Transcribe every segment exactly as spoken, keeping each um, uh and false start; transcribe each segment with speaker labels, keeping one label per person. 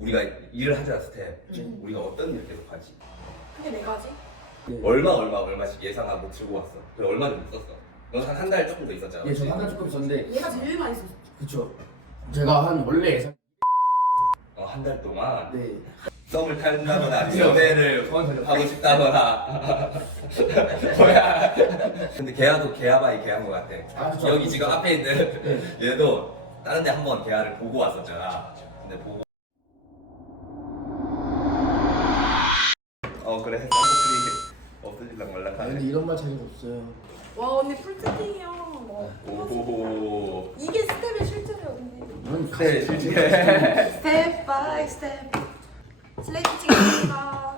Speaker 1: 우리가 일을 하자 스텝.
Speaker 2: 음.
Speaker 1: 우리가 어떤 일 계속 하지?
Speaker 2: 크게 네 가지?
Speaker 3: 네.
Speaker 1: 얼마 얼마 얼마씩 예상하고 들고 왔어. 그래 얼마 정도 썼어? 넌 한 달 조금 더 있었잖아.
Speaker 3: 예, 저한 달 조금 있었는데
Speaker 2: 얘가 제일 많이 썼어.
Speaker 3: 그쵸. 제가 한 원래 예상
Speaker 1: 어, 한 달 동안
Speaker 3: 네.
Speaker 1: 썸을 탄다거나
Speaker 3: 네.
Speaker 1: 연애를
Speaker 3: 저한테
Speaker 1: 하고 싶다거나 뭐야? 근데 걔야도 걔야바이 걔한 거 같아.
Speaker 3: 아, 그쵸.
Speaker 1: 여기 지금 앞에 있는
Speaker 3: 네.
Speaker 1: 얘도 다른 데 한번 걔야를 보고 왔었잖아. 근데 보고 어 그래 쌍꺼풀이 없어질랑
Speaker 3: 아,
Speaker 1: 말랑
Speaker 3: 근데
Speaker 1: 하네.
Speaker 3: 이런 말 자격 없어요.
Speaker 2: 와 언니 풀채팅이야. 뭐.
Speaker 1: 오호호.
Speaker 2: 이게 스텝의 실제래요 언니.
Speaker 3: 이건
Speaker 1: 네 실제.
Speaker 2: 스텝 바이 스텝. 슬레이트 치겠습니다.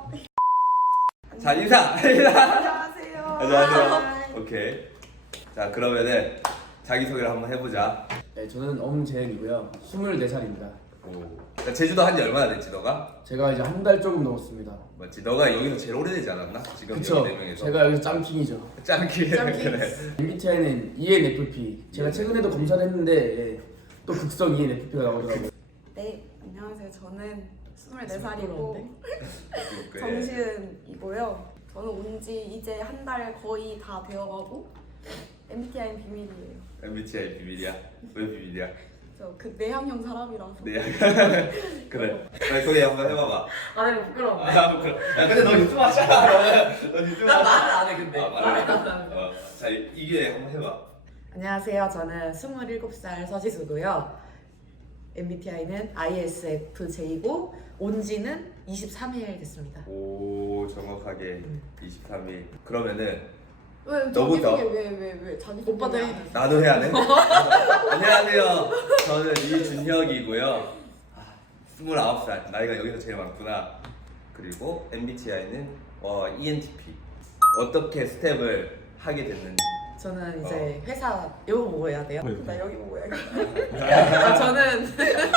Speaker 1: 자 인사. 인사.
Speaker 2: 안녕하세요.
Speaker 1: 안녕하세요. 오케이. 자 그러면은 자기 소개를 한번 해보자.
Speaker 3: 네, 저는 엄재현이고요. 스물네 살입니다.
Speaker 1: 오. 자, 제주도 한 지 얼마나 됐지 너가?
Speaker 3: 제가 이제 한 달 조금 넘었습니다.
Speaker 1: 맞지? 너가 여기서 제일 오래되지 않았나? 지금
Speaker 3: 그쵸.
Speaker 1: 여기 네 명에서.
Speaker 3: 제가 여기서 짬킹이죠.
Speaker 1: 짱키.
Speaker 2: 짱키.
Speaker 1: 그래.
Speaker 3: 엠비티아이는 이엔에프피. 제가 최근에도 검사를 했는데 예, 또 극성 이엔에프피가 나오더라고요.
Speaker 2: 네 안녕하세요. 저는 스물네 살이고
Speaker 1: 그래.
Speaker 2: 정시은이고요. 저는 온 지 이제 한 달 거의 다 되어가고 엠비티아이는 비밀이에요.
Speaker 1: 엠비티아이 비밀이야? 왜 비밀이야?
Speaker 2: 저 그 내향형 사람이라서.
Speaker 1: 네. 그래. 나 소개 한번 해봐봐.
Speaker 4: 아, 네, 부끄러워.
Speaker 1: 아 그래. 야 근데 너 유튜브 하잖아. 너 유튜브
Speaker 4: 나
Speaker 1: 하잖아.
Speaker 4: 말을 안 해, 근데.
Speaker 1: 아 말을 해. 어. 자 이게 한번 해봐.
Speaker 4: 안녕하세요. 저는 스물일곱 살 서지수고요. 엠비티아이는 아이에스에프제이고 온지는 이십삼 일 됐습니다.
Speaker 1: 오 정확하게 이십삼 일. 그러면은
Speaker 2: 왜
Speaker 1: 너부터.
Speaker 2: 자기소개 왜왜 왜 자기
Speaker 4: 오빠도 해.
Speaker 1: 나도 해야 돼? 안녕하세요. 저는 이준혁이고요. 아, 스물아홉 살. 나이가 여기서 제일 많구나. 그리고 엠비티아이는 어, 이엔티피. 어떻게 스텝을 하게 됐는지.
Speaker 4: 저는 이제 회사 이거 보고 해야 돼요.
Speaker 2: 나 여기 보고 해야겠다.
Speaker 4: 아, 저는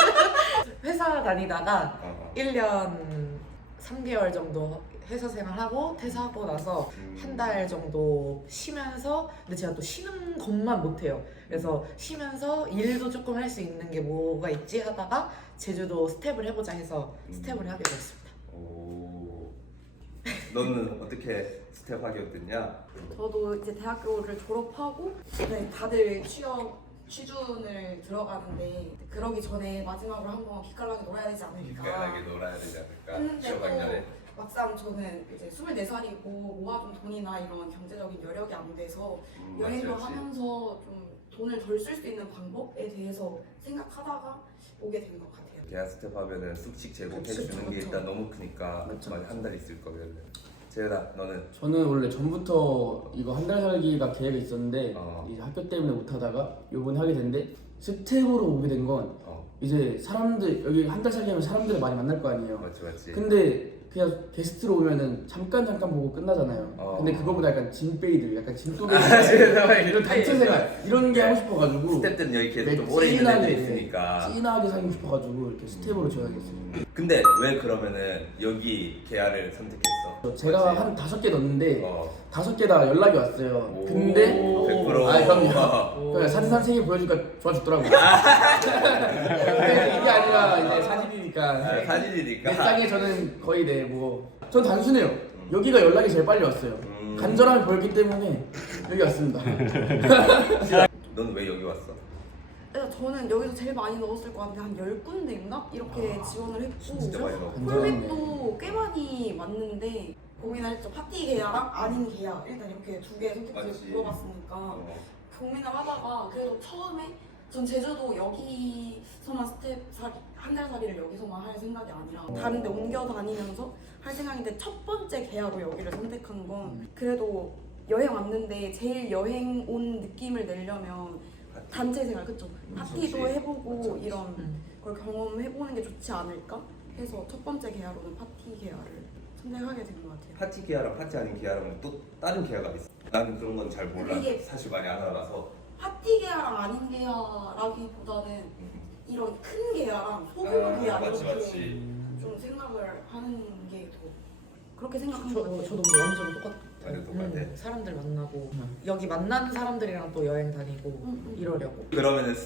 Speaker 4: 회사 다니다가
Speaker 1: 어.
Speaker 4: 일 년 삼 개월 정도 회사 생활하고 퇴사하고 나서
Speaker 1: 음.
Speaker 4: 한 달 정도 쉬면서 근데 제가 또 쉬는 것만 못해요. 그래서 쉬면서 일도 조금 할 수 있는 게 뭐가 있지 하다가 제주도 스텝을 해보자 해서 스텝을 하게 되었습니다.
Speaker 1: 오. 너는 어떻게 스텝 하게 됐냐?
Speaker 2: 저도 이제 대학교를 졸업하고 네, 다들 취업 취준을 들어가는데 그러기 전에 마지막으로 한번 기깔나게 놀아야 되지 않을까
Speaker 1: 기깔나게 놀아야 되지 않을까?
Speaker 2: 했는데
Speaker 1: 취업하기 전에.
Speaker 2: 또 막상 저는 이제 스물네 살이고 모아둔 돈이나 이런 경제적인 여력이 안 돼서
Speaker 1: 음,
Speaker 2: 여행도
Speaker 1: 맞지, 맞지.
Speaker 2: 하면서 좀 돈을 덜 쓸 수 있는 방법에 대해서 생각하다가 오게 된 것 같아요.
Speaker 1: 대학 스텝 하면은 숙식 제공해
Speaker 4: 그쵸,
Speaker 1: 주는 게
Speaker 4: 그쵸.
Speaker 1: 일단 너무 크니까
Speaker 3: 맞죠,
Speaker 1: 만 한 달 있을 거면. 재현아 너는
Speaker 3: 저는 원래 전부터 이거 한 달 살기가 계획이 있었는데
Speaker 1: 어.
Speaker 3: 이제 학교 때문에 못 하다가 요번에 하게 됐는데 스텝으로 오게 된 건
Speaker 1: 어
Speaker 3: 이제 사람들 여기 한 달 살기 하면 사람들을 많이 만날 거 아니에요.
Speaker 1: 맞지 맞지.
Speaker 3: 근데 그냥 게스트로 오면은 잠깐 잠깐 보고 끝나잖아요.
Speaker 1: 어.
Speaker 3: 근데 그거보다 약간 진베이들, 약간
Speaker 1: 아,
Speaker 3: 진또베이들 이런 단체 생활 이런 게 하고 싶어가지고
Speaker 1: 스텝들은 여기 계속
Speaker 3: 네,
Speaker 1: 좀 오래 있는 애들이
Speaker 3: 찐하게,
Speaker 1: 있으니까.
Speaker 3: 찐하게 살고 싶어가지고 이렇게 스텝으로 지원하겠어요.
Speaker 1: 근데 왜 그러면은 여기 계야를 선택했어?
Speaker 3: 제가
Speaker 1: 맞지?
Speaker 3: 한 다섯 개 넣었는데
Speaker 1: 어.
Speaker 3: 다섯 개 다 연락이 왔어요.
Speaker 1: 오,
Speaker 3: 근데
Speaker 1: 백 퍼센트.
Speaker 3: 아 그럼요.
Speaker 1: 어.
Speaker 3: 그러니까 사진 한 세 개 보여주니까 좋아 죽더라고요. 근데 이게 아니라 이제 사진이니까.
Speaker 1: 아, 사진이니까.
Speaker 3: 내 짱에 저는 거의 네 뭐. 전 단순해요. 여기가 연락이 제일 빨리 왔어요.
Speaker 1: 음.
Speaker 3: 간절함이 보였기 때문에 여기 왔습니다.
Speaker 1: 넌 왜 여기 왔어?
Speaker 2: 그래서 저는 여기서 제일 많이 넣었을 것 같은데 한 열 군데인가? 이렇게 지원을 했고
Speaker 1: 진짜 많이 넣었구나.
Speaker 2: 콜백도 꽤 많이 왔는데 고민을 했죠. 파티 계야랑 아닌 계야 일단 이렇게 두 개 선택지를
Speaker 1: 맞지.
Speaker 2: 물어봤으니까
Speaker 1: 어.
Speaker 2: 고민을 하다가 그래도 처음에 전 제주도 여기서만 스텝 살이 한 달 살이를 여기서만 할 생각이 아니라 다른 데 옮겨 다니면서 할 생각인데 첫 번째 계야로 여기를 선택한 건 그래도 여행 왔는데 제일 여행 온 느낌을 내려면 단체 생활 그쵸? 파티도
Speaker 1: 그치.
Speaker 2: 해보고
Speaker 1: 맞죠, 맞죠.
Speaker 2: 이런
Speaker 4: 음.
Speaker 2: 걸 경험해보는 게 좋지 않을까 해서 첫 번째 계야로는 파티 계야를 선택하게 된 것 같아요.
Speaker 1: 파티 계야랑 파티 아닌 계야랑 또 다른 계야가 있어. 나는 그런 건 잘 몰라.
Speaker 2: 이게-
Speaker 1: 사실 많이 안 알아서.
Speaker 2: 파티 계야랑 아닌 계야라기보다는
Speaker 1: 음.
Speaker 2: 이런 큰 계야랑 소규모
Speaker 1: 아,
Speaker 2: 계야
Speaker 1: 맞지,
Speaker 2: 이렇게
Speaker 1: 맞지.
Speaker 2: 좀 생각을 하는 게 더 그렇게 생각한
Speaker 4: 저,
Speaker 2: 것 같아요.
Speaker 4: 저도 뭐 완전 똑같.
Speaker 1: 완전 똑같아.
Speaker 4: 음, 사람들 만나고 여기 만나는 사람들이랑 또 여행 다니고
Speaker 2: 음, 음.
Speaker 4: 이러려고.
Speaker 1: 그러면은 스-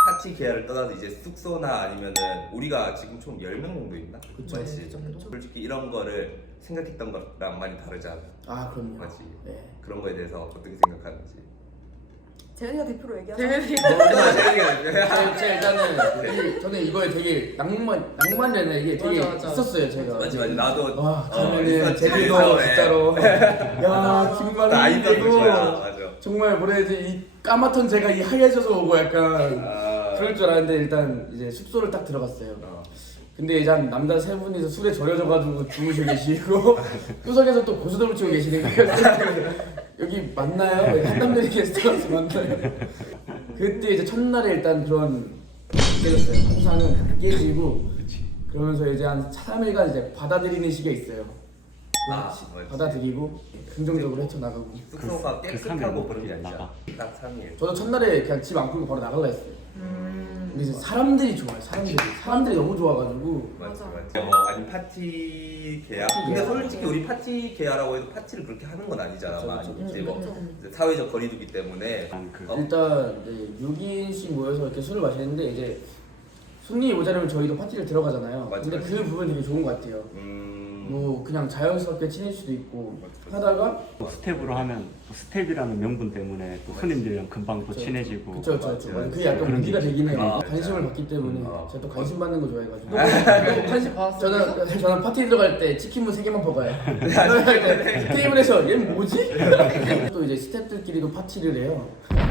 Speaker 1: 파티 계약을 떠나서 이제 숙소나 아니면은 우리가 지금 총 열 명 정도 있나?
Speaker 3: 그쵸.
Speaker 1: 맞지?
Speaker 4: 네, 그 정도.
Speaker 1: 솔직히 이런 거를 생각했던 거랑 많이 다르잖아.
Speaker 3: 아 그럼요.
Speaker 1: 맞지?
Speaker 3: 네.
Speaker 1: 그런 거에 대해서 어떻게 생각하는지.
Speaker 2: 재현이가 대표로 얘기하자.
Speaker 4: 재현이
Speaker 1: 어, 재현이가
Speaker 3: 제가, 제가 일단은 이- 저는 이거에 되게 낭만 낭만이나 이게 되게
Speaker 4: 맞아, 맞아.
Speaker 3: 있었어요 제가.
Speaker 1: 맞지 맞지 나도
Speaker 3: 와
Speaker 1: 어,
Speaker 3: 가면은
Speaker 1: 있었지,
Speaker 3: 제주도
Speaker 1: 처음에.
Speaker 3: 진짜로 야 김말이
Speaker 1: 아이돌
Speaker 3: 되고
Speaker 1: 거야 맞아.
Speaker 3: 정말 뭐라 해야지 이 까맣던 제가 이 하얘져서 오고 약간
Speaker 1: 아,
Speaker 3: 그럴 줄 알았는데 일단 이제 숙소를 딱 들어갔어요.
Speaker 1: 어.
Speaker 3: 근데 이제 한 남자 세 분이서 술에 절여져가지고 주무시고 계시고 구석에서 또 고수덤을 치고 계시는 거예요. 여기 맞나요? 한남들이 게스트하우스 맞나요? 그때 이제 첫날에 일단 그런 깨졌어요. 항상은 다 깨지고 그러면서 이제 한 삼 일간 이제 받아들이는 시기가 있어요.
Speaker 1: 아,
Speaker 3: 그렇지.
Speaker 1: 맞지.
Speaker 3: 받아들이고 긍정적으로 헤쳐나가고.
Speaker 1: 숙소가
Speaker 5: 그 삼
Speaker 1: 깨끗하고
Speaker 5: 일
Speaker 1: 그런 게 아니잖아.
Speaker 5: 나가.
Speaker 1: 딱 삼 일.
Speaker 3: 저도 첫날에 그냥 집 안 풀고 바로 나갈라 했어요.
Speaker 4: 음.
Speaker 3: 근데 이제 사람들이 좋아요. 사람들이 사람들이 너무 좋아가지고
Speaker 1: 맞지
Speaker 2: 맞아.
Speaker 1: 맞지. 뭐 아니 파티 계약.
Speaker 3: 파티
Speaker 1: 근데
Speaker 3: 계약.
Speaker 1: 솔직히 우리 파티 계약라고 해도 파티를 그렇게 하는 건 아니잖아.
Speaker 3: 그쵸,
Speaker 1: 많이
Speaker 3: 그쵸,
Speaker 1: 이제
Speaker 4: 음,
Speaker 1: 뭐
Speaker 4: 음.
Speaker 1: 이제 사회적 거리두기 때문에.
Speaker 5: 난 그
Speaker 1: 어?
Speaker 3: 일단 이제 육 인씩 모여서 이렇게 술을 마시는데 이제 손님이 모자라면 저희도 파티를 들어가잖아요.
Speaker 1: 맞지,
Speaker 3: 근데
Speaker 1: 맞지.
Speaker 3: 그 부분 되게 좋은 것 같아요.
Speaker 1: 음.
Speaker 3: 뭐 그냥 자연스럽게 친해질 수도 있고
Speaker 1: 맞지, 맞지.
Speaker 3: 하다가
Speaker 5: 또 스텝으로 하면 또 스텝이라는 명분 때문에 또 손님들이랑 금방 또
Speaker 3: 그쵸.
Speaker 5: 친해지고
Speaker 3: 그쵸 그쵸
Speaker 1: 맞지,
Speaker 3: 그쵸
Speaker 1: 맞지.
Speaker 3: 그게 약간
Speaker 5: 그런
Speaker 3: 무기가
Speaker 5: 게
Speaker 3: 되긴 해요.
Speaker 1: 아,
Speaker 3: 관심을
Speaker 1: 진짜.
Speaker 3: 받기 때문에
Speaker 1: 아.
Speaker 3: 제가 또 관심 받는 거 좋아해가지고
Speaker 4: 너 관심 받았어?
Speaker 3: 저는 저는 파티 들어갈 때 치킨무 세 개만 먹어요. 들어갈 때 테이블에서 얘 뭐지? 또 이제 스태프들끼리도 파티를 해요.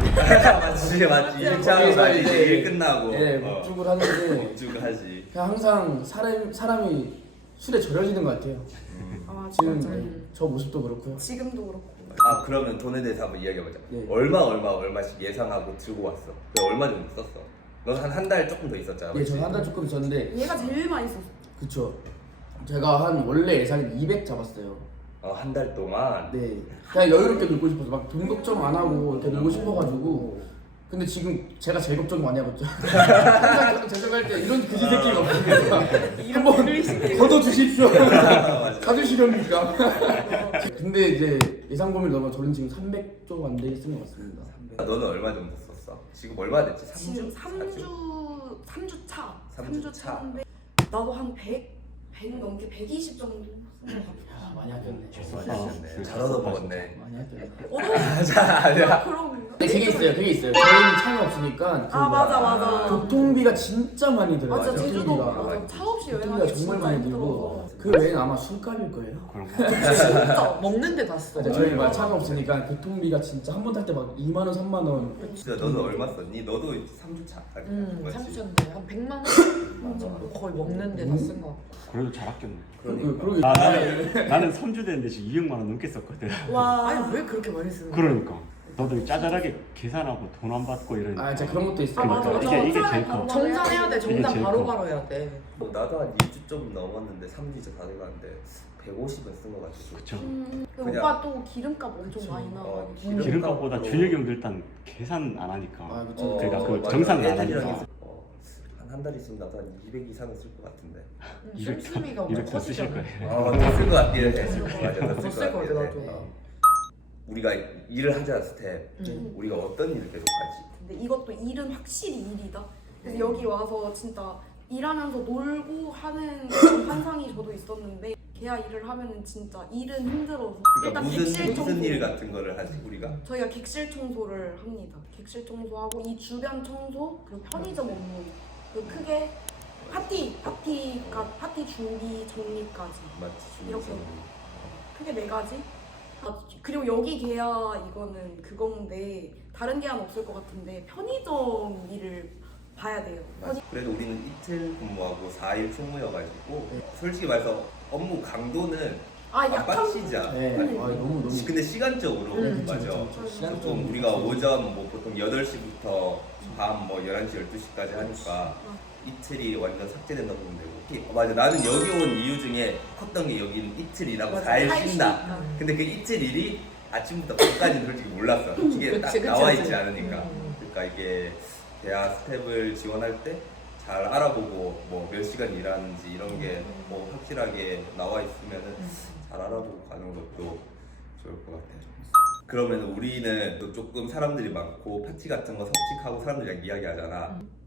Speaker 1: 맞지 맞지. 일 차
Speaker 3: 거기서
Speaker 1: 맞지
Speaker 3: 이제
Speaker 1: 일 끝나고.
Speaker 3: 네,
Speaker 1: 어.
Speaker 3: 목죽을 하는데
Speaker 1: 목죽을 하지.
Speaker 3: 그냥 항상 사람 사람이 술에 절여지는 것 같아요.
Speaker 2: 아,
Speaker 3: 지금
Speaker 2: 맞아.
Speaker 3: 네, 저 모습도 그렇고요.
Speaker 2: 지금도 그렇고.
Speaker 1: 아 그러면 돈에 대해서 한번 이야기해보자.
Speaker 3: 네.
Speaker 1: 얼마 얼마 얼마씩 예상하고 들고 왔어. 그 얼마 정도 썼어? 너는 한 한 달 조금 더 있었잖아.
Speaker 3: 예,
Speaker 1: 맞지?
Speaker 3: 저는 한 달 조금 있었는데
Speaker 2: 얘가 제일 많이 썼어.
Speaker 3: 그쵸. 제가 한 원래 예산이 이백 잡았어요.
Speaker 1: 어, 한 달 동안.
Speaker 3: 네. 그냥 여유롭게 놀고 싶어서 막 돈 걱정 안 하고 이렇게 놀고 싶어가지고. 근데 지금 제가 제일 걱정 많이 하고 있죠. 항상 저도 제정할 때 이런 그지 새끼가 없으니까 한번 걷어주십시오. 가주시렵니까? 근데 이제 예상 범위를 넘어 저는 지금 삼백 조금 안 되게 쓴 것 같습니다.
Speaker 1: 너는 얼마 정도 썼어? 지금 얼마 됐지? 삼 주?
Speaker 2: 지금 삼 주 삼 주 차.
Speaker 1: 삼 주
Speaker 2: 삼 주
Speaker 1: 차.
Speaker 2: 차인데 나도 한 백, 백 넘게 백이십 정도 쓴것 같아.
Speaker 3: 야, 많이 아꼈네.
Speaker 1: 맛있었네. 잘 얻어 먹었네.
Speaker 3: 많이 아꼈네.
Speaker 2: 어,
Speaker 1: 자, 아니야.
Speaker 2: 그런 건가?
Speaker 3: 근데 그게 있어요. 그게 있어요. 저희는 차가 없으니까 그
Speaker 2: 아 맞아
Speaker 1: 아,
Speaker 2: 맞아.
Speaker 3: 교통비가 진짜 많이 들어요.
Speaker 2: 맞아 제주도
Speaker 3: 교통비가.
Speaker 2: 맞아. 차 없이
Speaker 3: 교통비가
Speaker 2: 여행하기
Speaker 3: 정말
Speaker 2: 진짜
Speaker 3: 많이 들고
Speaker 2: 힘들어서.
Speaker 3: 그 외에는 아마 술값일 거예요.
Speaker 5: 그런 거.
Speaker 2: 진짜.
Speaker 4: 먹는 데 갔어.
Speaker 3: 맞아, 저희 막 차가 없으니까 교통비가 진짜 한 번 탈 때 막 이만 원, 삼만 원.
Speaker 1: 진짜 너는 얼마 썼니? 너도 삼 주 차. 아니야?
Speaker 4: 음,
Speaker 1: 맞지?
Speaker 4: 삼 주 전인데 한 백만 원? 맞아. 거의 먹는 데 다 쓴 거.
Speaker 5: 그래도 잘 아꼈네.
Speaker 3: 그,
Speaker 1: 그러니까.
Speaker 3: 그러게.
Speaker 5: 아, 나는 나는 삼 주 됐는데 지금 이백만 원 넘게 썼거든.
Speaker 2: 와.
Speaker 4: 아니 왜 그렇게 많이 쓰는 거야?
Speaker 5: 그러니까 너도 짜잘하게 계산하고 돈 안 받고 이러니까.
Speaker 3: 아, 진짜 그런 것도 있어요.
Speaker 2: 아 맞아
Speaker 5: 그러니까
Speaker 2: 맞아.
Speaker 5: 이게- 이게
Speaker 2: 어쩌면
Speaker 5: 제일 커.
Speaker 2: 바로
Speaker 4: 정산해야 돼.
Speaker 5: 이게
Speaker 4: 정산
Speaker 5: 제일
Speaker 4: 바로바로
Speaker 5: 커.
Speaker 4: 해야 돼.
Speaker 1: 뭐 나도 한 이 주 좀 넘었는데 삼 주 이제 다 돼가는데 백오십은 쓴 거 같아.
Speaker 5: 그쵸.
Speaker 2: 음,
Speaker 1: 그냥-
Speaker 2: 오빠 또 기름값 엄청
Speaker 3: 그쵸.
Speaker 2: 많이
Speaker 1: 어,
Speaker 2: 나가지고.
Speaker 5: 기름값보다
Speaker 1: 기름값으로-
Speaker 5: 준혁이 형도 일단 계산 안 하니까.
Speaker 3: 아, 그쵸.
Speaker 1: 어,
Speaker 5: 그러니까 그
Speaker 1: 맞아.
Speaker 5: 정산을 안
Speaker 1: 애들이랑
Speaker 5: 하니까.
Speaker 1: 있을- 어, 한 한 달 있으면 나도 한 이백 이상은 쓸 것 같은데.
Speaker 4: 음,
Speaker 5: 이백
Speaker 4: 씀씀이가
Speaker 5: 이백
Speaker 4: 뭐
Speaker 5: 더 쓰실
Speaker 4: 커지잖아.
Speaker 5: 거예요.
Speaker 1: 어, 더쓸 것 같긴 해. 맞아,
Speaker 4: 더
Speaker 1: 더쓸
Speaker 4: 쓸
Speaker 1: 것
Speaker 4: 것
Speaker 1: 같긴
Speaker 4: 같아,
Speaker 1: 해.
Speaker 4: 나도.
Speaker 1: 어. 우리가 일을 하자 스텝.
Speaker 4: 음.
Speaker 1: 우리가 어떤 일을 계속 하지?
Speaker 2: 근데 이것도 일은 확실히 일이다. 그래서 여기 와서 진짜 일하면서 놀고 하는 그런 환상이 저도 있었는데 계야 일을 하면은 진짜 일은 힘들어서
Speaker 1: 그러니까 무슨 무슨 일 같은 거를 하지 우리가?
Speaker 2: 저희가 객실 청소를 합니다. 객실 청소하고 이 주변 청소 그리고 편의점 업무 그리고 크게 파티 파티가 파티 준비 정리까지
Speaker 1: 맞지.
Speaker 2: 이렇게.
Speaker 1: 중요성.
Speaker 2: 크게 네 가지. 아, 그리고 여기 계야 이거는 그건데 다른 계야는 없을 것 같은데 편의점 일을 봐야 돼요.
Speaker 1: 맞아. 그래도 우리는 이틀 근무하고 사 일 휴무여가지고
Speaker 3: 네.
Speaker 1: 솔직히 말해서 업무 강도는
Speaker 2: 아
Speaker 1: 안
Speaker 2: 약간
Speaker 1: 빡시자.
Speaker 3: 네. 아, 너무 너무.
Speaker 1: 근데 시간적으로
Speaker 4: 음,
Speaker 1: 맞아.
Speaker 3: 그쵸, 그쵸, 그쵸. 시간적으로
Speaker 1: 조금 우리가 오전 뭐 보통 여덟 시부터 밤 뭐 열한 시, 열두 시까지 하니까 이틀이 완전 삭제된다고 보면 되고. 어, 맞아. 나는 여기 온 이유 중에 컸던 게 여기는 이틀 일하고
Speaker 2: 맞아,
Speaker 1: 사 일
Speaker 2: 사 일
Speaker 1: 쉰다.
Speaker 2: 쉬니까.
Speaker 1: 근데 그 이틀 일이 아침부터 밤까지는 솔직히 몰랐어. 이게 딱
Speaker 4: 그치, 그치,
Speaker 1: 나와
Speaker 4: 그치.
Speaker 1: 있지 않으니까.
Speaker 4: 음.
Speaker 1: 그러니까 이게 대학 스텝을 지원할 때 잘 알아보고 뭐 몇 시간 일하는지 이런 게 뭐 확실하게 나와 있으면은
Speaker 4: 음.
Speaker 1: 잘 알아보고 가는 것도 좋을 것 같아요. 그러면 우리는 또 조금 사람들이 많고 파티 같은 거 섭식하고 사람들이랑 이야기하잖아.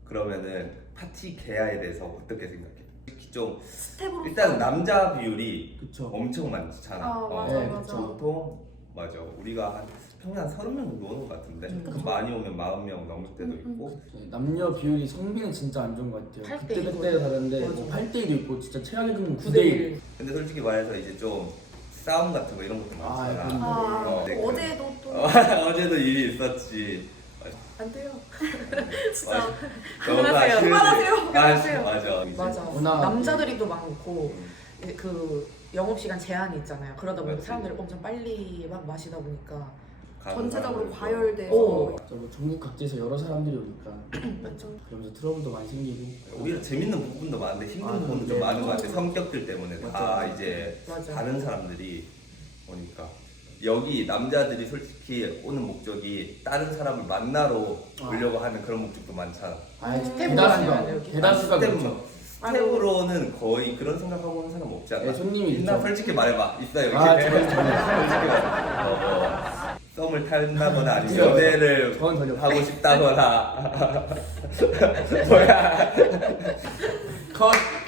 Speaker 1: 그러면은 파티 개화에 대해서 어떻게 생각해? 특히 좀
Speaker 2: 스텝으로
Speaker 1: 일단 남자 비율이
Speaker 3: 그쵸.
Speaker 1: 엄청 많잖아.
Speaker 2: 아,
Speaker 1: 어,
Speaker 2: 맞아,
Speaker 3: 네,
Speaker 2: 맞아.
Speaker 1: 보통 맞아. 우리가 한 평균 한 서른 명 정도 오는 것 같은데
Speaker 3: 음,
Speaker 1: 그
Speaker 2: 그쵸.
Speaker 1: 많이 오면 마흔 명 넘을 때도
Speaker 2: 음, 음.
Speaker 1: 있고.
Speaker 3: 남녀 비율이 성비는 진짜 안 좋은 것 같아요.
Speaker 4: 팔 대
Speaker 3: 그때
Speaker 4: 일.
Speaker 3: 그때 다른데
Speaker 4: 맞아.
Speaker 3: 뭐 팔 대 일도 있고 진짜 최악의 경우
Speaker 4: 구
Speaker 3: 구
Speaker 4: 대
Speaker 3: 대 일.
Speaker 4: 일.
Speaker 1: 근데 솔직히 말해서 이제 좀 싸움 같은 거 이런 것도
Speaker 3: 아,
Speaker 1: 많잖아.
Speaker 3: 그럼-
Speaker 2: 아,
Speaker 1: 어, 네,
Speaker 2: 어제도 또
Speaker 1: 어, 어제도 일이 있었지.
Speaker 2: 안 돼요.
Speaker 1: 진짜
Speaker 4: 그만하세요.
Speaker 2: 그만하세요.
Speaker 1: 맞아, 맞아.
Speaker 4: 맞아.
Speaker 3: 워낙-
Speaker 4: 남자들이 또 많고
Speaker 1: 음.
Speaker 4: 이제 그 영업 시간 제한이 있잖아요. 그러다 보니까
Speaker 1: 맞지.
Speaker 4: 사람들이 엄청 빨리 막 마시다 보니까
Speaker 1: 가는
Speaker 2: 전체적으로
Speaker 1: 사람들도
Speaker 2: 과열돼서
Speaker 4: 오.
Speaker 3: 진짜 뭐 전국 각지에서 여러 사람들이 오니까
Speaker 2: 맞죠.
Speaker 3: 그러면서 트러블도 많이 생기고
Speaker 1: 오히려 재밌는 부분도 많은데 힘든
Speaker 3: 아,
Speaker 1: 부분도 좀
Speaker 3: 네.
Speaker 1: 많은 것 같아. 성격들 때문에 다
Speaker 3: 맞아.
Speaker 1: 이제
Speaker 4: 맞아.
Speaker 1: 다른 사람들이 오니까 여기 남자들이 솔직히 오는 목적이 다른 사람을 만나러
Speaker 3: 아.
Speaker 1: 오려고 하는 그런 목적도 많잖아.
Speaker 3: 아
Speaker 4: 스텝으로
Speaker 3: 대다수가
Speaker 4: 하면 여기.
Speaker 3: 대다수가
Speaker 1: 스텝,
Speaker 3: 그렇죠.
Speaker 1: 스텝으로는 거의 그런 생각하고 오는 사람 없지 않나?
Speaker 3: 네, 손님이
Speaker 1: 있나?
Speaker 3: 있죠.
Speaker 1: 솔직히 말해봐. 있어 여기.
Speaker 3: 아, 저는
Speaker 1: 솔직히 말해봐. 어, 뭐 썸을 탄다거나 아니면
Speaker 3: 저는-
Speaker 1: 연애를
Speaker 3: 저는 전혀
Speaker 1: 하고 싶다거나 뭐야?
Speaker 3: 컷.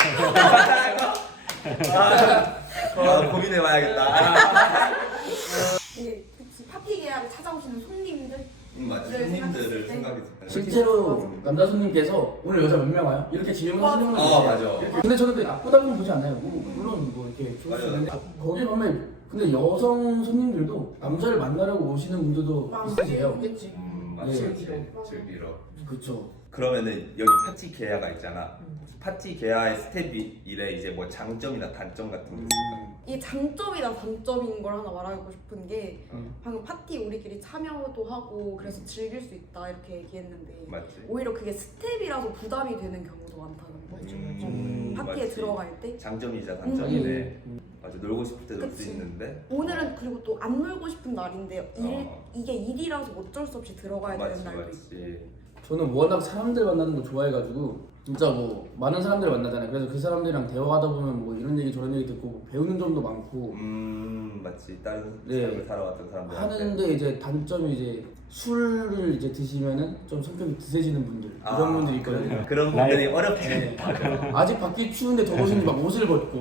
Speaker 1: 아, 아, 고민해봐야겠다.
Speaker 2: 이게 그치, 파티 계약을 찾아오시는 손님들
Speaker 1: 음, 맞지.
Speaker 2: 네,
Speaker 1: 손님들을
Speaker 2: 생각했을 때.
Speaker 1: 생각했을 때.
Speaker 3: 실제로 남자 손님께서 오늘 여자 몇 명 와요? 이렇게 질문하시는 분들
Speaker 1: 어,
Speaker 3: 계세요.
Speaker 1: 맞아.
Speaker 3: 이렇게. 근데 저는 그 나쁘다고는 보지 않아요. 뭐, 물론 뭐 이렇게 좋을 수
Speaker 1: 맞아요.
Speaker 3: 있는데 거기 보면 근데 여성 손님들도 남자를 만나려고 오시는 분들도 있으세요.
Speaker 4: 있겠지.
Speaker 1: 음, 맞지.
Speaker 3: 네.
Speaker 1: 즐기러. 즐기러.
Speaker 3: 그렇죠.
Speaker 1: 그러면은 여기 파티 계야가 있잖아.
Speaker 4: 음.
Speaker 1: 파티 계야의 스텝이 이래 이제 뭐 장점이나 단점 같은 게 있을까?
Speaker 2: 이게 장점이나 단점인 걸 하나 말하고 싶은 게
Speaker 3: 음.
Speaker 2: 방금 파티 우리끼리 참여도 하고 그래서 즐길 수 있다 이렇게 얘기했는데
Speaker 1: 맞지?
Speaker 2: 오히려 그게 스텝이라서 부담이 되는 경우도 많다는 거.
Speaker 4: 맞죠,
Speaker 1: 음,
Speaker 2: 파티에
Speaker 1: 맞지.
Speaker 2: 들어갈 때
Speaker 1: 장점이자 단점이네.
Speaker 3: 음.
Speaker 1: 맞아. 놀고 싶을 때 놀 수
Speaker 2: 그치.
Speaker 1: 있는데.
Speaker 2: 오늘은 그리고 또 안 놀고 싶은 날인데 일,
Speaker 1: 어.
Speaker 2: 이게 일이라서 어쩔 수 없이 들어가야
Speaker 1: 맞지,
Speaker 2: 되는 날도 있고
Speaker 1: 맞지.
Speaker 3: 저는 워낙 사람들 만나는 거 좋아해가지고 진짜 뭐 많은 사람들 만나잖아요. 그래서 그 사람들이랑 대화하다 보면 뭐 이런 얘기 저런 얘기 듣고 뭐 배우는 점도 많고
Speaker 1: 음, 맞지. 다른
Speaker 3: 네.
Speaker 1: 삶을 살아왔던 사람들한테.
Speaker 3: 하는데 이제 단점이 이제 술을 이제 드시면은 좀 성격이 드세지는 분들
Speaker 1: 아,
Speaker 3: 이런 분들이 있거든요.
Speaker 1: 그런 분들이 어렵지.
Speaker 3: 네. 아직 밖이 추운데 더우신지 막 옷을 벗고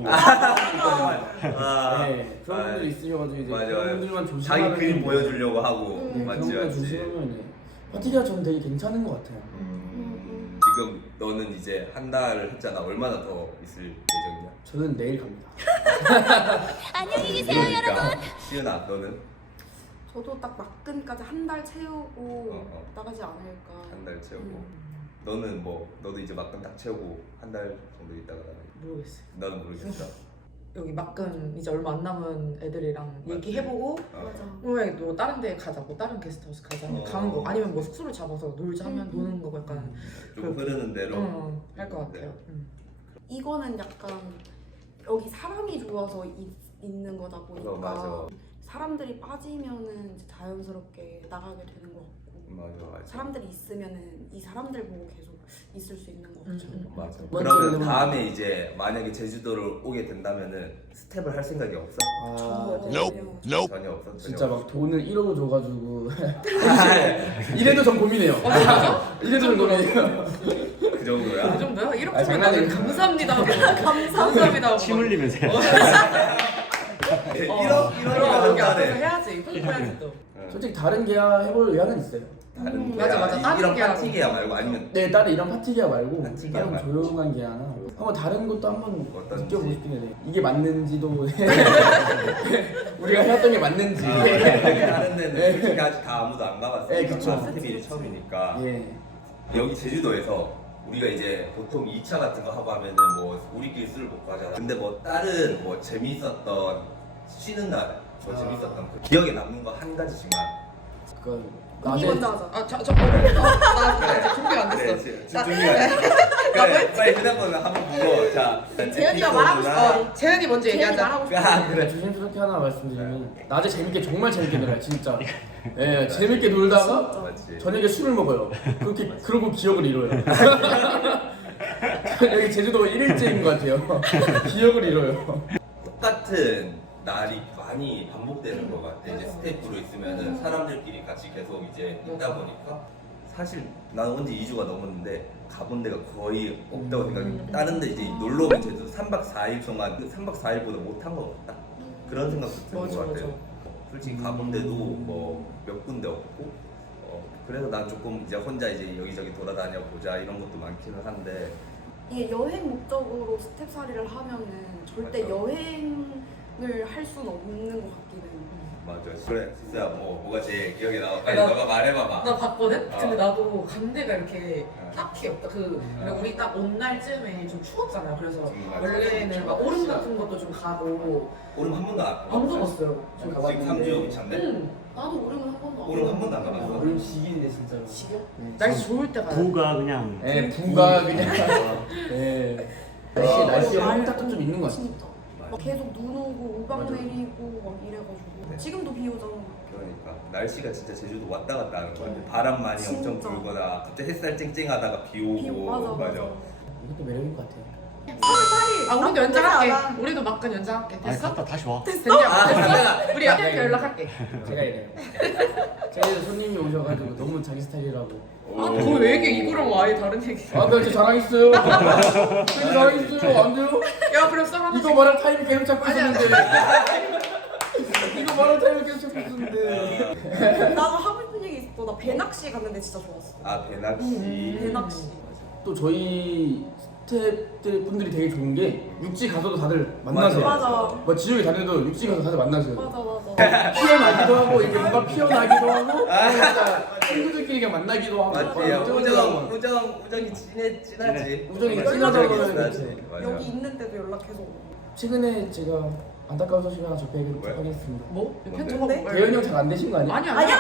Speaker 1: 아,
Speaker 3: 네, 그런
Speaker 1: 아,
Speaker 3: 분들이 있으셔가지고 이제
Speaker 1: 맞아요.
Speaker 3: 그런 분들만
Speaker 1: 자기
Speaker 3: 조심하면
Speaker 1: 그림 보여주려고 하고
Speaker 2: 음.
Speaker 3: 네,
Speaker 1: 맞지
Speaker 3: 그런 거
Speaker 1: 맞지.
Speaker 3: 조심하면 네. 파티가 저는 되게 괜찮은 것 같아요.
Speaker 1: 음, 지금 너는 이제 한 달을 했잖아. 얼마나 더 있을 예정이야?
Speaker 3: 저는 내일 갑니다.
Speaker 6: 안녕히 계세요,
Speaker 1: 그러니까 시은아 너는
Speaker 2: 저도 딱 막근까지 한 달 채우고
Speaker 1: 어, 어.
Speaker 2: 나가지 않을까.
Speaker 1: 한 달 채우고
Speaker 2: 음.
Speaker 1: 너는 뭐 너도 이제 막간 딱 채우고 한 달 정도 있다가 나가.
Speaker 4: 모르겠어요.
Speaker 1: 나는 모르겠어.
Speaker 4: 여기 막근 이제 얼마 안 남은 애들이랑
Speaker 1: 맞지.
Speaker 4: 얘기해보고
Speaker 1: 어.
Speaker 2: 맞아.
Speaker 4: 왜 또 다른 데 가자, 뭐 다른 게스트하우스 가자 하면
Speaker 1: 어.
Speaker 4: 가는 거 아니면 뭐 숙소를 잡아서 놀자 하면
Speaker 2: 음.
Speaker 4: 노는 거 약간
Speaker 1: 좀 흐르는 대로.
Speaker 4: 응, 할 것 같아요.
Speaker 1: 네.
Speaker 4: 음.
Speaker 2: 이거는 약간 여기 사람이 좋아서 이, 있는 거다 보니까
Speaker 1: 어, 맞아.
Speaker 2: 사람들이 빠지면은 이제 자연스럽게 나가게 되는 것 같고
Speaker 1: 맞아 맞아.
Speaker 2: 사람들이 있으면은 이 사람들 보고 계속 있을 수 있는 것
Speaker 4: 음,
Speaker 2: 같죠.
Speaker 4: 음.
Speaker 1: 맞아.
Speaker 3: 맞죠.
Speaker 1: 그러면
Speaker 3: 그러면-
Speaker 1: 다음에 이제 만약에 제주도를 오게 된다면은 스텝을 할 생각이 없어?
Speaker 3: 아,
Speaker 2: 전혀.
Speaker 1: 전혀 없어. 전혀
Speaker 3: 진짜
Speaker 1: 없어.
Speaker 3: 막 돈을 일억을 줘가지고 이래도 전 고민해요. 이래도 전 고민해요.
Speaker 1: 그
Speaker 4: 그
Speaker 1: 정도야?
Speaker 4: 정도야? 이렇게
Speaker 3: 아,
Speaker 4: 하면 나는
Speaker 3: 장난이에요.
Speaker 4: 감사합니다. 감사합니다. 하고
Speaker 5: 침 흘리면서 해요.
Speaker 4: 어,
Speaker 1: 일억
Speaker 4: 그럼
Speaker 1: 일억이면 한
Speaker 4: 여기 앞에서
Speaker 1: 달에.
Speaker 4: 해야지. 홍보해야지 또.
Speaker 1: 응.
Speaker 3: 솔직히 다른 계약 해볼 의향은 있어요.
Speaker 1: 다른
Speaker 2: 음,
Speaker 1: 계약,
Speaker 4: 맞아, 맞아.
Speaker 1: 이-
Speaker 4: 다른
Speaker 1: 이런
Speaker 4: 계약.
Speaker 1: 파티 계약 말고 아니면
Speaker 3: 네, 다른 이런 파티 계약 말고
Speaker 1: 파티 계약
Speaker 3: 다른
Speaker 1: 말고.
Speaker 3: 조용한 계약나 한번 다른 것도 한번
Speaker 1: 어떤지.
Speaker 3: 느껴보고 싶긴 해요. 이게 맞는지도 우리가 해왔던 게 맞는지.
Speaker 1: 아, 다른 데는 솔직히 아직 다 아무도 안 가봤어.
Speaker 3: 네, 그쵸.
Speaker 1: 스텝이 처음이니까.
Speaker 3: 예.
Speaker 1: 여기 제주도에서 우리가 이제 보통 이 차 같은 거 하고 하면은 뭐 우리끼리 술을 먹고 하잖아. 근데 뭐 다른 뭐 재밌었던 쉬는 날 뭐
Speaker 3: 아.
Speaker 1: 재밌었던 그 기억에 남는 거 한 가지씩만.
Speaker 3: 그
Speaker 2: 언니 먼저 하자.
Speaker 4: 아, 저, 저, 어, 나
Speaker 1: 그래.
Speaker 4: 아직 준비 안
Speaker 1: 그래,
Speaker 4: 됐어.
Speaker 1: 지- 지- 준비가 돼. 그래, 빨리 휴대폰을 한번 보고 자.
Speaker 2: 재현이가 말하고
Speaker 1: 에피소드나-
Speaker 2: 싶어.
Speaker 4: 재현이 먼저
Speaker 2: 제일
Speaker 4: 얘기하자.
Speaker 2: 말하고 싶어.
Speaker 1: 아, 그래.
Speaker 3: 조심스럽게 하나 말씀드리면 낮에 재밌게 정말 재밌게 놀아요 진짜. 예, 재밌게 놀다가
Speaker 1: 맞지.
Speaker 3: 저녁에 술을 먹어요. 그렇게 그러고 기억을 잃어요. 여기 제주도 일 일째인 것 같아요. 기억을 잃어요.
Speaker 1: 똑같은 날이 많이 반복되는 것 같아. 이제 스태프로 있으면은 사람들끼리 같이 계속 이제 있다 보니까 사실 나는 온 지 이 주가 넘었는데 가본 데가 거의 없다고 생각해.
Speaker 2: 음.
Speaker 1: 다른 데 이제 놀러 오면 제주도 삼 박 사 일 동안 그 삼 박 사 일보다 못한 것 같다. 그런 생각도 드는
Speaker 4: 맞아,
Speaker 1: 것 같아요.
Speaker 4: 맞아.
Speaker 1: 솔직히 가본 데도 뭐 몇 군데 없고 어, 그래서 난 조금 이제 혼자 이제 여기저기 돌아다녀 보자 이런 것도 많기는 한데
Speaker 2: 이게 여행 목적으로 스텝살이를 하면은 절대
Speaker 1: 맞아.
Speaker 2: 여행을 할 수는 없는 것 같기는 해요.
Speaker 1: 맞아. 그래 진짜 뭐 뭐가 제일 기억에 남아? 빨리
Speaker 4: 나-
Speaker 1: 너가 말해봐봐.
Speaker 4: 나 봤거든?
Speaker 1: 어.
Speaker 4: 근데 나도 간데가 이렇게
Speaker 1: 어.
Speaker 4: 딱히 없다. 그
Speaker 1: 어.
Speaker 4: 우리 딱 온 날쯤에 좀 추웠잖아요. 그래서
Speaker 1: 음, 맞아.
Speaker 4: 원래는 막 오름 같은 것도 좀 가고
Speaker 1: 오름 한 번도 안
Speaker 4: 안
Speaker 1: 가봤어요?
Speaker 4: 가봤어요.
Speaker 3: 좀
Speaker 1: 지금
Speaker 3: 가봤는데.
Speaker 1: 삼 주 차인데?
Speaker 4: 응.
Speaker 2: 나도 오름은 한 번도 안
Speaker 1: 오름 한 번도 안 가봤어?
Speaker 3: 얼음 지기인데 진짜로.
Speaker 2: 지금?
Speaker 4: 날씨 좋을 때 가요.
Speaker 5: 부가 그냥
Speaker 3: 네, 부가 그냥. 네. 날씨
Speaker 1: 어,
Speaker 3: 날씨
Speaker 2: 말-
Speaker 3: 한타도 좀 있는 것 같아.
Speaker 2: 진짜. 막 계속 눈 오고 우박
Speaker 3: 맞아.
Speaker 2: 내리고 막 이래가지고
Speaker 1: 네.
Speaker 2: 지금도 비 오잖아.
Speaker 1: 그러니까 날씨가 진짜 제주도 왔다 갔다 하는 거 같아. 바람 많이 엄청
Speaker 2: 진짜.
Speaker 1: 불거나 갑자기 햇살 쨍쨍하다가 비 오고
Speaker 2: 비 오, 맞아 맞아.
Speaker 3: 이것도 매력인 것 같아요.
Speaker 4: 아 우리도 연장할게. 우리도 막간 연장할게.
Speaker 5: 아니
Speaker 4: 됐어?
Speaker 5: 갔다 다시 와.
Speaker 4: 됐냐?
Speaker 3: 아,
Speaker 4: 됐어? 우리
Speaker 3: 아,
Speaker 4: 학교
Speaker 3: 네.
Speaker 4: 연락할게.
Speaker 3: 제가 이래요. 제가 이제 손님이 오셔가지고 너무 자기 스타일이라고.
Speaker 4: 아, 그왜 이렇게 이거랑 아예 다른 얘기?
Speaker 3: 아, 나 진짜 자랑했어요. 저 자랑했어요. 안 돼요?
Speaker 4: 야, 그럼 써 하나.
Speaker 3: 이거 말할 타이밍 계속 잡고
Speaker 4: 아니야.
Speaker 3: 있었는데. 이거 말할 타이밍 계속 잡고 있었는데.
Speaker 2: 나도 하고 싶은 얘기 있어. 나 배낚시 갔는데 진짜 좋았어.
Speaker 1: 아 배낚시
Speaker 2: 음, 배낚시.
Speaker 3: 또 저희 스태프들 분들이 되게 좋은 게 육지 가서도 다들 만나세요.
Speaker 2: 맞아.
Speaker 3: 뭐 지역에 다녀도 육지 가서 다들 만나세요.
Speaker 2: 맞아 맞아.
Speaker 3: 피어나기도 하고 이게 뭔가 피어나기도 하고 진짜 친구들끼리 그냥 만나기도 하고
Speaker 1: 맞지?
Speaker 3: 어,
Speaker 1: 우정 우정 우정이 진해 진하지.
Speaker 3: 우정이
Speaker 1: 맞아.
Speaker 3: 진하다고
Speaker 1: 우정이
Speaker 3: 하면
Speaker 1: 진하지.
Speaker 3: 그치.
Speaker 1: 맞아.
Speaker 2: 여기 있는데도 연락해서 오고.
Speaker 3: 최근에 제가 안타까운 소식 하나 접해드리도록
Speaker 1: 뭐야?
Speaker 3: 하겠습니다.
Speaker 4: 뭐?
Speaker 1: 뭔데?
Speaker 4: 팬텀
Speaker 2: 네?
Speaker 3: 대현이 형 잘 안 되신 거 아니야?
Speaker 4: 아니야,
Speaker 2: 아니야.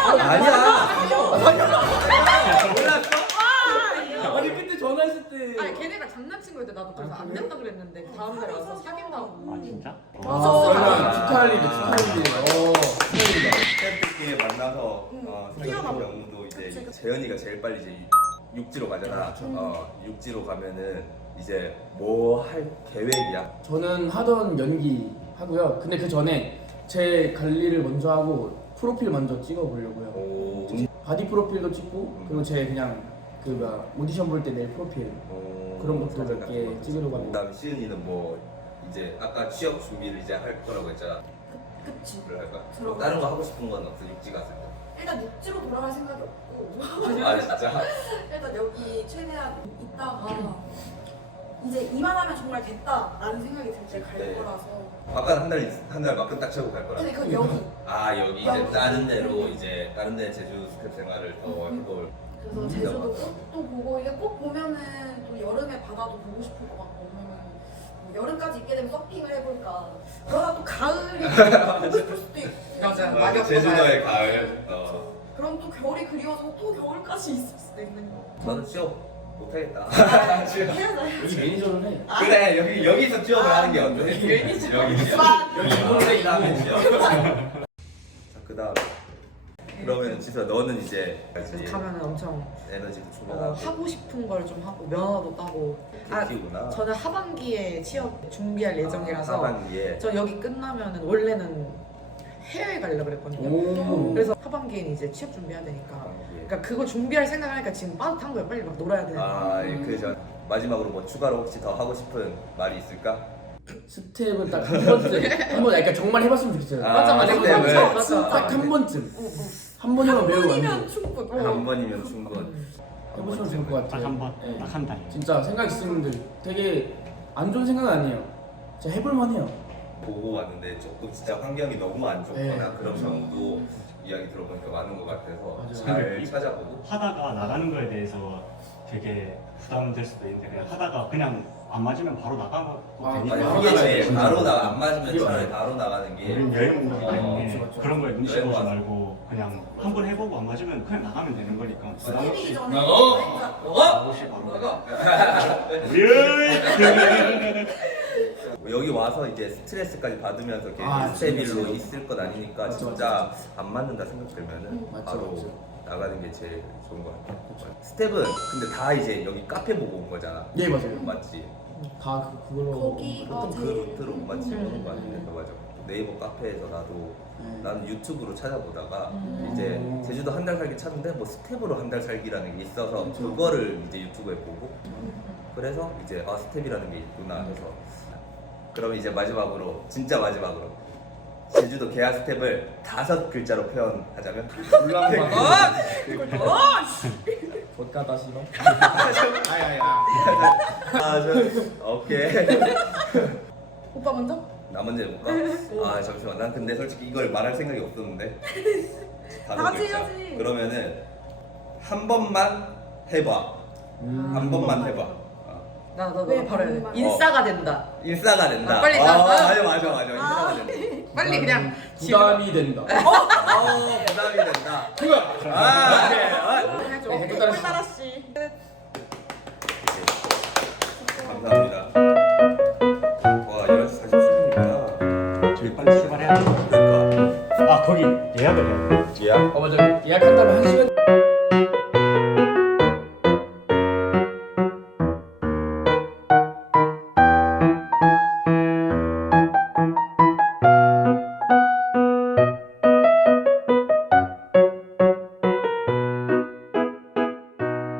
Speaker 1: 아니야. 몰랐어?
Speaker 3: 아니 그때 전화했을 때
Speaker 4: 아니 걔네가 장난친 거였대. 나도 그래서
Speaker 3: 아,
Speaker 4: 안
Speaker 3: 그래?
Speaker 4: 된다 그랬는데 그 다음 날에 와서 사귄다고.
Speaker 5: 아 진짜?
Speaker 3: 아,
Speaker 2: 아,
Speaker 3: 얼마나 축하할 일이 축하할 일이 어 축하드립니다.
Speaker 1: 스태프들끼리 만나서
Speaker 2: 응.
Speaker 1: 어,
Speaker 2: 뛰어나가.
Speaker 1: 생각한 경우도 이제
Speaker 2: 그치, 그치.
Speaker 1: 재현이가 제일 빨리 이제 육지로 가잖아.
Speaker 3: 그쵸.
Speaker 1: 어, 육지로 가면은 이제 뭐 할 계획이야?
Speaker 3: 저는 하던 연기 하고요. 근데 그 전에 제 관리를 먼저 하고 프로필 먼저 찍어보려고요.
Speaker 1: 오,
Speaker 3: 바디 프로필도 찍고 그리고 제 그냥 그 뭐야 오디션 볼 때 내 프로필
Speaker 1: 오,
Speaker 3: 그런 것도
Speaker 1: 사진
Speaker 3: 몇
Speaker 1: 같은
Speaker 3: 개
Speaker 1: 것도
Speaker 3: 찍으려고
Speaker 1: 찍고.
Speaker 3: 합니다.
Speaker 1: 그다음 시은이는 뭐 이제 아까 취업 준비를 이제 할 거라고 했잖아.
Speaker 2: 그치.
Speaker 1: 그걸 할 거야.
Speaker 2: 들어가.
Speaker 1: 다른 거 하고 싶은 건 없어? 육지 갔을 때.
Speaker 2: 일단 육지로 돌아갈 생각이 없고
Speaker 1: 아 진짜?
Speaker 2: 일단 여기 최대한 있다가 이제 이만하면 정말 됐다라는 생각이 들 때 갈
Speaker 1: 네.
Speaker 2: 거라서.
Speaker 1: 아까 한달한달 마크 딱 채우고 갈 거라.
Speaker 2: 근데 그 여기.
Speaker 1: 아 여기 이제
Speaker 2: 여기.
Speaker 1: 다른 데로 이제 다른 데 제주 스텝 생활을 더 해볼.
Speaker 2: 그래서
Speaker 1: 음,
Speaker 2: 제주도
Speaker 1: 맞아.
Speaker 2: 꽃도 보고 이게 꽃 보면은 또 여름에 바다도 보고 싶을 것 같고 그러면 뭐 여름까지 있게 되면 서핑을 해볼까. 그러다 또 가을이 보고 싶을 수도 있고.
Speaker 4: 맞아.
Speaker 1: 맞아,
Speaker 4: 막이 없고
Speaker 1: 제주도의 가을. 어.
Speaker 2: 그럼 또 겨울이 그리워서 또 겨울까지 있을 수도 있는 거.
Speaker 1: 나는 취업 못하겠다.
Speaker 2: 해야죠. 해야죠.
Speaker 3: 여기 매니저를 해.
Speaker 1: 그래 여기 여기서 취업을 하는 게 어때? 여기 여기 이번에 일하면 취업. 자 그다음 그러면 지수야 너는 이제
Speaker 4: 그래서 가면은 엄청
Speaker 1: 에너지도
Speaker 4: 어,
Speaker 1: 충분하고
Speaker 4: 하고 싶은 걸 좀 하고 면허도 따고. 아,
Speaker 1: 키우구나.
Speaker 4: 저는 하반기에 취업 준비할 예정이라서
Speaker 1: 하반기에
Speaker 4: 저 여기 끝나면은 원래는 해외 가려고 그랬거든요.
Speaker 3: 오.
Speaker 4: 그래서 하반기에는 이제 취업 준비해야 되니까.
Speaker 1: 하반기에.
Speaker 4: 그러니까 그거 준비할 생각하니까 지금 빠듯한 거예요. 빨리 막 놀아야 되는.
Speaker 1: 아, 그전 마지막으로 뭐 추가로 혹시 더 하고 싶은 말이 있을까?
Speaker 3: 스텝은 딱 한 번쯤 한 번, 그러니까 정말 해봤으면 좋겠어요.
Speaker 1: 아,
Speaker 4: 맞아 맞아.
Speaker 1: 스텝은
Speaker 4: 맞아 맞아.
Speaker 3: 딱 한 번쯤
Speaker 2: 응, 응.
Speaker 3: 한 번이면 매우
Speaker 2: 번이면
Speaker 3: 완전
Speaker 2: 충분.
Speaker 1: 한 번이면 충분.
Speaker 4: 음.
Speaker 3: 해보시면 좋을 것
Speaker 5: 딱
Speaker 3: 같아요.
Speaker 5: 한 번,
Speaker 3: 네.
Speaker 5: 딱 한 달.
Speaker 3: 진짜 생각 있으신 분들 되게 안 좋은 생각은 아니에요. 진짜 해볼만해요.
Speaker 1: 보고 왔는데 조금 진짜 환경이 너무 안 좋거나
Speaker 3: 네,
Speaker 1: 그런
Speaker 3: 그렇죠.
Speaker 1: 경우도 이야기 들어보니까 많은 것 같아서
Speaker 3: 맞아요.
Speaker 1: 잘
Speaker 5: 근데
Speaker 1: 찾아보고
Speaker 5: 하다가 나가는 거에 대해서 되게 부담될 수도 있는데 그냥 하다가 그냥 안 맞으면 바로 나가면
Speaker 3: 아,
Speaker 5: 되니까.
Speaker 1: 아니
Speaker 3: 바로
Speaker 1: 그게
Speaker 3: 나가야
Speaker 1: 제일
Speaker 3: 돼.
Speaker 1: 바로 나 안 맞으면
Speaker 3: 그게
Speaker 1: 차라리
Speaker 3: 맞아요.
Speaker 1: 바로 나가는 게
Speaker 5: 우린 여행 온 거기
Speaker 1: 어,
Speaker 5: 때문에
Speaker 3: 맞죠, 맞죠.
Speaker 5: 그런 거에 눈치
Speaker 1: 여행
Speaker 5: 보지
Speaker 1: 와서.
Speaker 5: 말고 그냥 한 번 해보고 안 맞으면 그냥 나가면 되는 거니까 부담
Speaker 2: 스텝이기
Speaker 5: 없이
Speaker 2: 전에.
Speaker 3: 어?
Speaker 2: 진짜
Speaker 5: 없이 바로
Speaker 4: 나가.
Speaker 5: 으이!
Speaker 1: 여기 와서 이제 스트레스까지 받으면서 계속
Speaker 3: 아,
Speaker 1: 스테빌로
Speaker 3: 그치.
Speaker 1: 있을 것 아니니까
Speaker 3: 맞죠,
Speaker 1: 진짜 안 맞는다 생각되면은
Speaker 2: 음.
Speaker 3: 맞죠,
Speaker 1: 바로
Speaker 3: 맞죠.
Speaker 1: 나가는 게 제일 좋은 것 같아요. 스텝은 근데 다 이제 여기 카페 보고 온 거잖아.
Speaker 3: 예 맞아요.
Speaker 1: 맞지?
Speaker 3: 다 그, 그걸로
Speaker 2: 거기가
Speaker 1: 보통 그
Speaker 2: 제일-
Speaker 1: 루트로 맞지
Speaker 2: 음.
Speaker 1: 오는 거 아니니까 맞아. 네이버 카페에서 나도 나는 유튜브로 찾아보다가
Speaker 4: 음.
Speaker 1: 이제 제주도 한 달 살기 찾는데 뭐 스텝으로 한 달 살기라는 게 있어서 그거를 이제 유튜브에 보고 그래서 이제 아 스텝이라는 게 있구나 해서 그럼 이제 마지막으로 진짜 마지막으로 제주도 개화 스텝을 다섯 글자로 표현하자면
Speaker 3: vod가다 싫어?
Speaker 1: 아저 오케이
Speaker 2: 오빠 먼저?
Speaker 1: 나 먼저 해볼까? 아 잠시만 난 근데 솔직히 이걸 말할 생각이 없었는데 다섯
Speaker 2: 다 같이
Speaker 1: 글자.
Speaker 2: 해야지.
Speaker 1: 그러면은 한 번만 해봐
Speaker 3: 음.
Speaker 1: 한 번만 해봐 어.
Speaker 4: 나나
Speaker 2: 왜
Speaker 4: 나 바로 해야 돼.
Speaker 2: 반말?
Speaker 4: 인싸가 된다.
Speaker 1: 일사가 된다
Speaker 4: 아, 빨리
Speaker 1: 아,
Speaker 4: 나- 나-
Speaker 1: 맞아 맞아 맞아 일사가 된다
Speaker 4: 빨리 그냥
Speaker 3: 부담이 된다.
Speaker 1: 어 부담이 된다
Speaker 3: 그거.
Speaker 1: 아 오케이 아,
Speaker 2: 해줘.
Speaker 3: 네, 햇빛 따라 씨.
Speaker 2: 따라 씨.
Speaker 1: 감사합니다 와 열한 시 사십칠 분이구나
Speaker 5: 저희 빨리 출발해야 돼.
Speaker 1: 그러니까
Speaker 5: 아 거기 예약을 해야 돼.
Speaker 1: 예약
Speaker 3: 어 맞아. 예약한다면 한 시간.